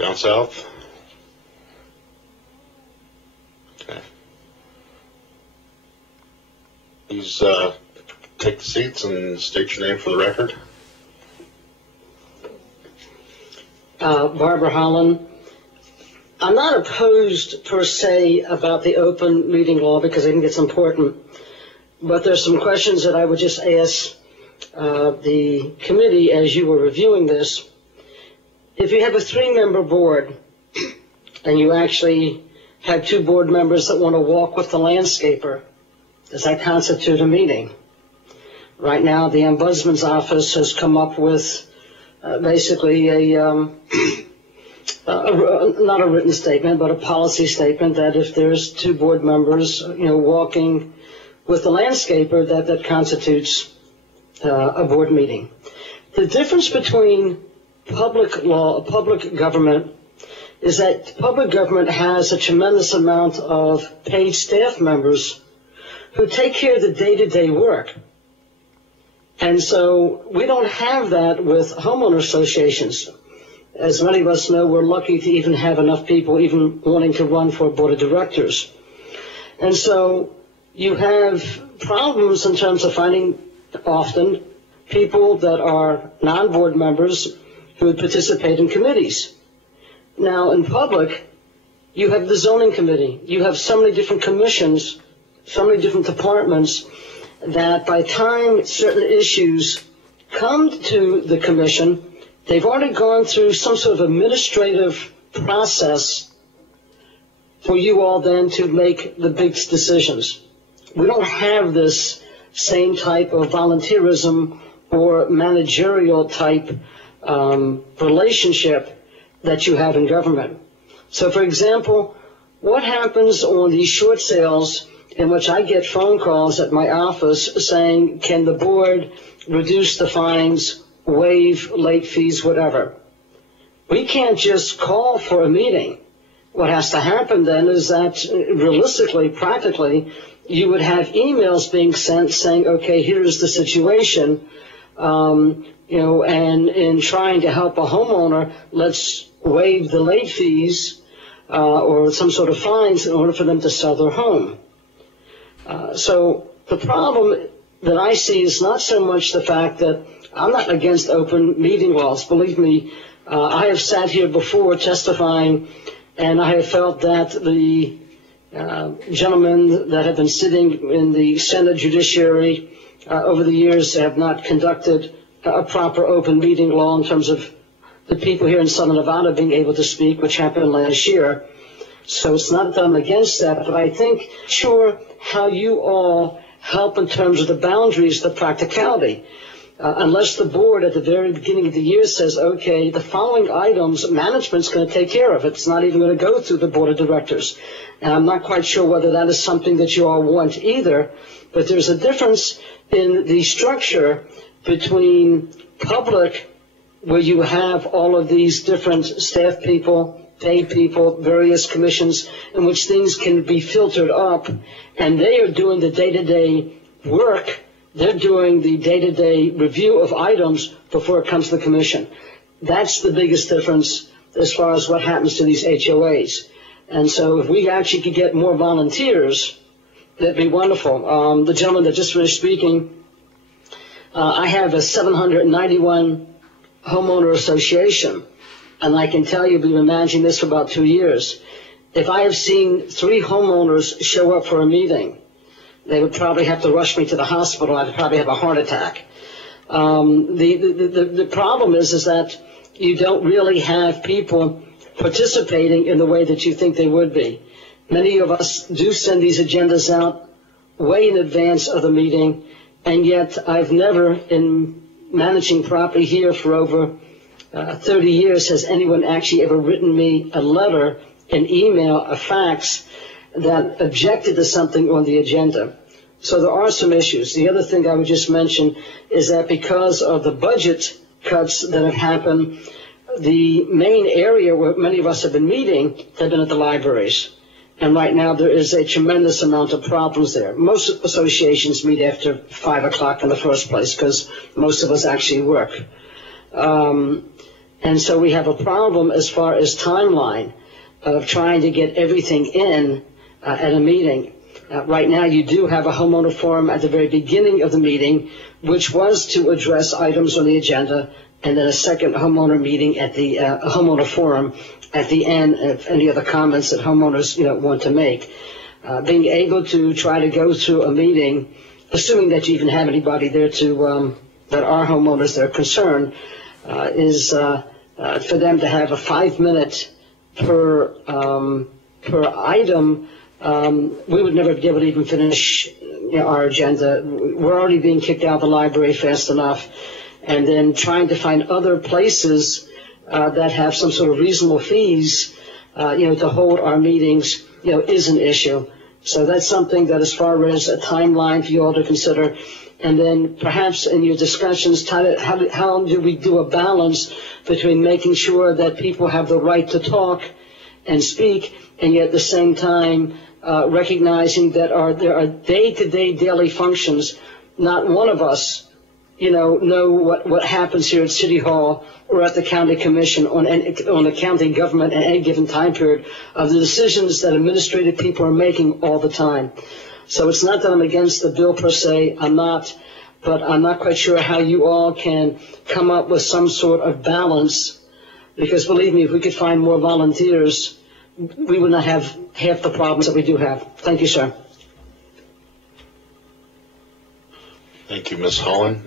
Down south? Okay. Please take the seats and state your name for the record. Barbara Holland. I'm not opposed per se about the open meeting law because I think it's important, but there's some questions that I would just ask the committee as you were reviewing this. If you have a 3-member board and you actually have 2 board members that want to walk with the landscaper, does that constitute a meeting? Right now, the Ombudsman's office has come up with basically not a written statement, but a policy statement that if there's 2 board members, walking with the landscaper, that constitutes a board meeting. The difference between public law, public government, is that public government has a tremendous amount of paid staff members who take care of the day-to-day work. And so we don't have that with homeowner associations. As many of us know, we're lucky to even have enough people even wanting to run for a board of directors. And so you have problems in terms of finding often people that are non-board members who would participate in committees. Now, in public, you have the zoning committee. You have so many different commissions, so many different departments, that by the time certain issues come to the commission, they've already gone through some sort of administrative process for you all then to make the big decisions. We don't have this same type of volunteerism or managerial type relationship that you have in government. So, for example, what happens on these short sales in which I get phone calls at my office saying, can the board reduce the fines, waive late fees, whatever? We can't just call for a meeting. What has to happen then is that realistically, practically, you would have emails being sent saying, okay, here's the situation, and in trying to help a homeowner, let's waive the late fees or some sort of fines in order for them to sell their home. So the problem that I see is not so much the fact that I'm not against open meeting laws. Believe me, I have sat here before testifying, and I have felt that the gentlemen that have been sitting in the Senate Judiciary over the years have not conducted a proper open meeting law in terms of the people here in Southern Nevada being able to speak, which happened last year. So it's not that I'm against that, but I think, sure, how you all help in terms of the boundaries, the practicality. Unless the board at the very beginning of the year says, okay, the following items management's going to take care of. It's not even going to go through the board of directors. And I'm not quite sure whether that is something that you all want either, but there's a difference in the structure between public, where you have all of these different staff people, paid people, various commissions, in which things can be filtered up, and they are doing the day-to-day work. They're doing the day-to-day review of items before it comes to the commission. That's the biggest difference as far as what happens to these HOAs. And so if we actually could get more volunteers, that'd be wonderful. The gentleman that just finished speaking, I have a 791 homeowner association, and I can tell you, we've been managing this for about 2 years. If I have seen 3 homeowners show up for a meeting, they would probably have to rush me to the hospital. I'd probably have a heart attack. The problem is that you don't really have people participating in the way that you think they would be. Many of us do send these agendas out way in advance of the meeting, and yet I've never, in managing property here for over 30 years, has anyone actually ever written me a letter, an email, a fax that objected to something on the agenda. So there are some issues. The other thing I would just mention is that because of the budget cuts that have happened, the main area where many of us have been meeting have been at the libraries. And right now there is a tremendous amount of problems there. Most associations meet after 5 o'clock in the first place because most of us actually work. And so we have a problem as far as timeline of trying to get everything in at a meeting. Right now you do have a homeowner forum at the very beginning of the meeting, which was to address items on the agenda, and then a second homeowner meeting at the homeowner forum at the end of any other comments that homeowners want to make. Being able to try to go through a meeting, assuming that you even have anybody there to that are homeowners that are concerned, is for them to have a 5-minute per item. We would never be able to even finish our agenda. We're already being kicked out of the library fast enough, and then trying to find other places that have some sort of reasonable fees, to hold our meetings, is an issue. So that's something that, as far as a timeline for you all to consider, and then perhaps in your discussions, how do we do a balance between making sure that people have the right to talk and speak, and yet at the same time recognizing that there are day-to-day daily functions. Not one of us, know what happens here at City Hall or at the County Commission on the county government at any given time period of the decisions that administrative people are making all the time. So it's not that I'm against the bill per se, I'm not, but I'm not quite sure how you all can come up with some sort of balance, because believe me, if we could find more volunteers, we would not have half the problems that we do have. Thank you, sir. Thank you, Ms. Holland.